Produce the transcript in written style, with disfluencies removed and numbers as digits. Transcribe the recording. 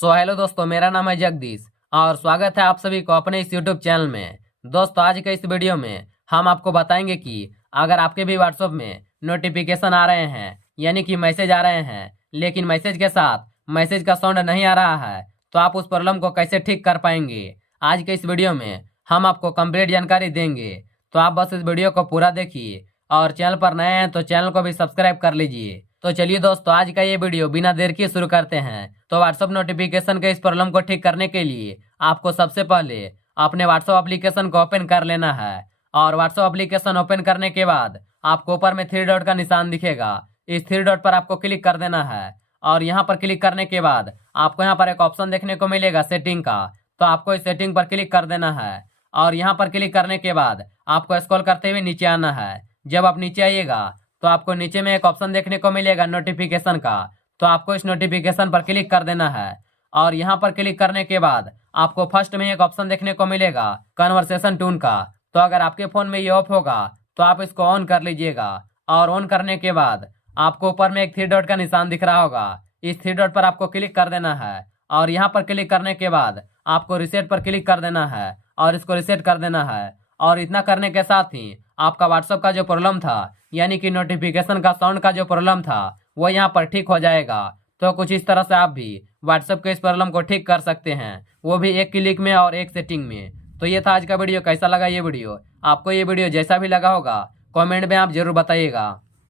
Hello दोस्तों, मेरा नाम है जगदीश और स्वागत है आप सभी को अपने इस यूट्यूब चैनल में। दोस्तों, आज के इस वीडियो में हम आपको बताएंगे कि अगर आपके भी व्हाट्सएप में नोटिफिकेशन आ रहे हैं, यानी कि मैसेज आ रहे हैं, लेकिन मैसेज के साथ मैसेज का साउंड नहीं आ रहा है, तो आप उस प्रॉब्लम को कैसे ठीक कर पाएंगे। आज के इस वीडियो में हम आपको कंप्लीट जानकारी देंगे, तो आप बस इस वीडियो को पूरा देखिए और चैनल पर नए हैं तो चैनल को भी सब्सक्राइब कर लीजिए। तो चलिए दोस्तों, आज का ये वीडियो बिना देर किए शुरू करते हैं। तो व्हाट्सएप नोटिफिकेशन के इस प्रॉब्लम को ठीक करने के लिए आपको सबसे पहले अपने व्हाट्सएप एप्लीकेशन को ओपन कर लेना है। और व्हाट्सएप एप्लीकेशन ओपन करने के बाद आपको ऊपर में थ्री डॉट का निशान दिखेगा, इस थ्री डॉट पर आपको क्लिक कर देना है। और यहाँ पर क्लिक करने के बाद आपको यहाँ पर एक ऑप्शन देखने को मिलेगा सेटिंग का, तो आपको इस सेटिंग पर क्लिक कर देना है। और यहाँ पर क्लिक करने के बाद आपको स्क्रॉल करते हुए नीचे आना है। जब आप नीचे आइएगा तो आपको नीचे में एक ऑप्शन देखने को मिलेगा नोटिफिकेशन का, तो आपको इस नोटिफिकेशन पर क्लिक कर देना है। और यहाँ पर क्लिक करने के बाद आपको फर्स्ट में एक ऑप्शन देखने को मिलेगा कन्वर्सेशन टून का, तो अगर आपके फोन में ये ऑफ होगा तो आप इसको ऑन कर लीजिएगा। और ऑन करने के बाद आपको ऊपर में एक थ्री डॉट का निशान दिख रहा होगा, इस थ्री डॉट पर आपको क्लिक कर देना है। और यहाँ पर क्लिक करने के बाद आपको रिसेट पर क्लिक कर देना है और इसको रिसेट कर देना है। और इतना करने के साथ ही आपका व्हाट्सएप का जो प्रॉब्लम था, यानी कि नोटिफिकेशन का साउंड का जो प्रॉब्लम था, वो यहाँ पर ठीक हो जाएगा। तो कुछ इस तरह से आप भी व्हाट्सएप के इस प्रॉब्लम को ठीक कर सकते हैं, वो भी एक क्लिक में और एक सेटिंग में। तो ये था आज का वीडियो। कैसा लगा ये वीडियो? आपको ये वीडियो जैसा भी लगा होगा कमेंट में आप जरूर बताइएगा।